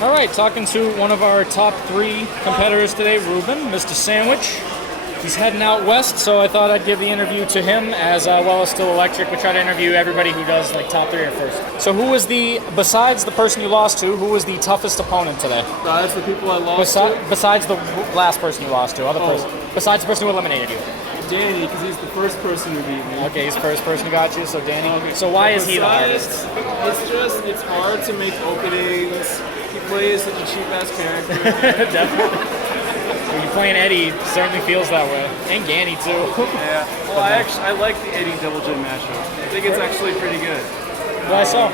All right, talking to one of our top 3 competitors today, Ruben, Mr. Sandwich. He's heading out west, so I thought I'd give the interview to him as well as Still Electric. We try to interview everybody who does like top 3 or first. So who was besides the person you lost to, who was the toughest opponent today? Besides the people I lost to? Besides the last person you lost to, person. Besides the person who eliminated you. Danny, because he's the first person who beat me. Okay, he's the first person who got you, so Danny. Okay. So why is he the hardest? It's hard to make openings. He plays such a cheap-ass character. Definitely. When you're playing Eddie, it certainly feels that way. And Ganny, too. Yeah. Well, I like the Eddie Double Jim mashup. I think it's actually pretty good. Well, I saw.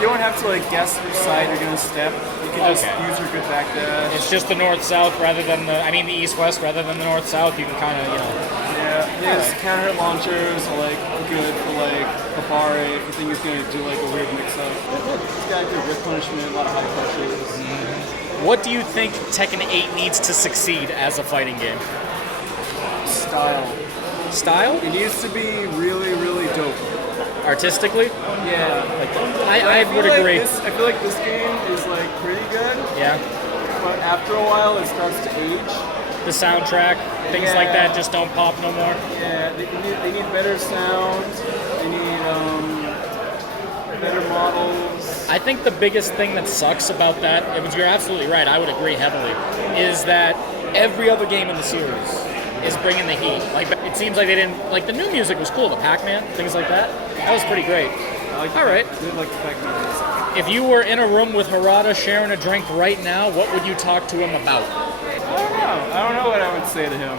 You don't have to guess which side you're going to step. You can just use your good back dash. It's just the north-south rather than the east-west rather than the north-south. You can kind of, Yeah, his counter hit launchers are good for a bar rate. I think he's going to do a weird mix-up. He's got good whip punishment, a lot of high pressures. What do you think Tekken 8 needs to succeed as a fighting game? Style. Style? It needs to be really, really dope. Artistically? Yeah. I would agree. I feel like this game is pretty good. Yeah. But after a while, it starts to age. The soundtrack, things like that just don't pop no more. Yeah, they need better sound. They need better models. I think the biggest thing that sucks about that, you're absolutely right, I would agree heavily, is that every other game in the series is bringing the heat. It seems like they didn't, the new music was cool, the Pac-Man, things like that. That was pretty great. All right. I did like the Pac-Man. If you were in a room with Harada sharing a drink right now, what would you talk to him about? I don't know what I would say to him.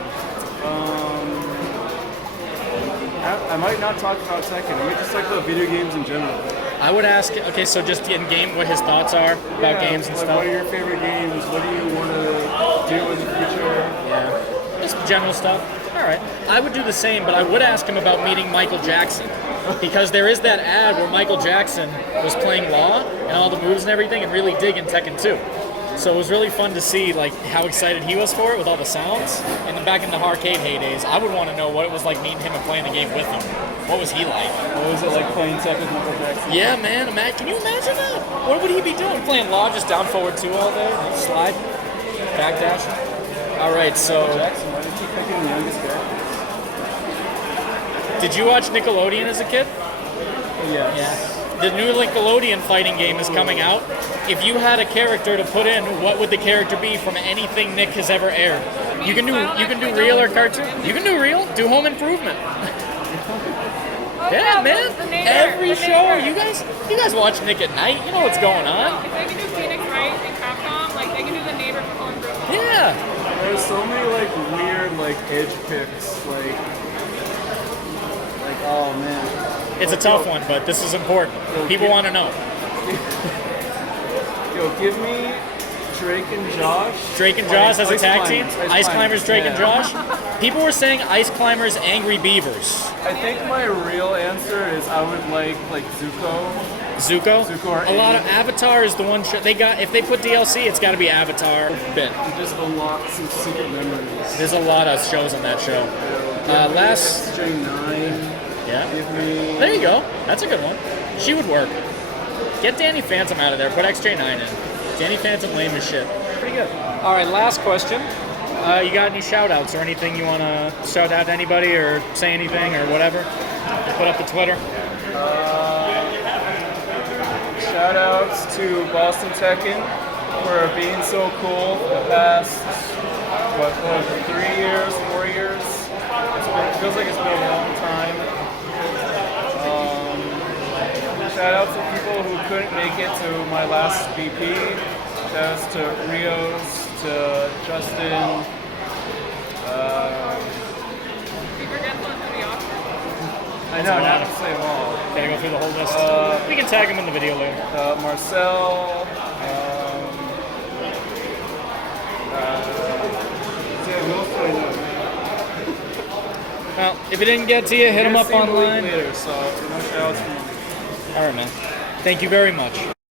I might not talk about Tekken. I might just talk about video games in general. I would ask, okay, so just in game, what his thoughts are about games and stuff. What are your favorite games? What do you want to do in the future? Yeah, just general stuff. All right. I would do the same, but I would ask him about meeting Michael Jackson. Because there is that ad where Michael Jackson was playing Law and all the moves and everything and really digging Tekken 2. So it was really fun to see how excited he was for it with all the sounds. And then back in the arcade heydays, I would want to know what it was like meeting him and playing the game with him. What was he like? What was it like playing Tekken with Michael Jackson? Yeah, man. Can you imagine that? What would he be doing? Playing Law just down forward 2 all day? Slide? Back dash? All right, so... Jackson, why did you pick the youngest guy? Did you watch Nickelodeon as a kid? Yes. Yeah. The new Nickelodeon fighting game is coming out. If you had a character to put in, what would the character be from anything Nick has ever aired? You can do real or cartoon. You can do real. Do Home Improvement. Yeah, man. Every show. You guys watch Nick at night. You know what's going on. If they can do Phoenix Wright and Capcom, they can do the neighbor for Home Improvement. Yeah. There's so many weird edge picks. Oh man. It's a tough one, but this is important. People want to know. Give me Drake and Josh. Drake and Josh as a tag team? Ice Climbers, Drake and Josh? People were saying Ice Climbers, Angry Beavers. I think my real answer is I would like Zuko. Zuko? Zuko or a lot of Avatar is the one show they got. If they put DLC, it's got to be Avatar. Bit. Just a lot of secret memories. There's a lot of shows on that show. Last J9. Yeah. There you go. That's a good one. She would work. Get Danny Phantom out of there. Put XJ9 in. Danny Phantom lame as shit. Pretty good. All right, last question. You got any shout-outs or anything you want to shout out to anybody or say anything or whatever? Put up the Twitter. Shout-outs to Boston Tekken for being so cool for the past, 3 years, 4 years? It feels like it's been a long time. Shout out to people who couldn't make it to my last BP. Shout outs to Rios, to Justin. I know, not to say them all. Gotta go through the whole list. We can tag them in the video later. Marcel. Well, if it didn't get to you, hit them up online. Later, so no shout outs from me. All right, man. Thank you very much.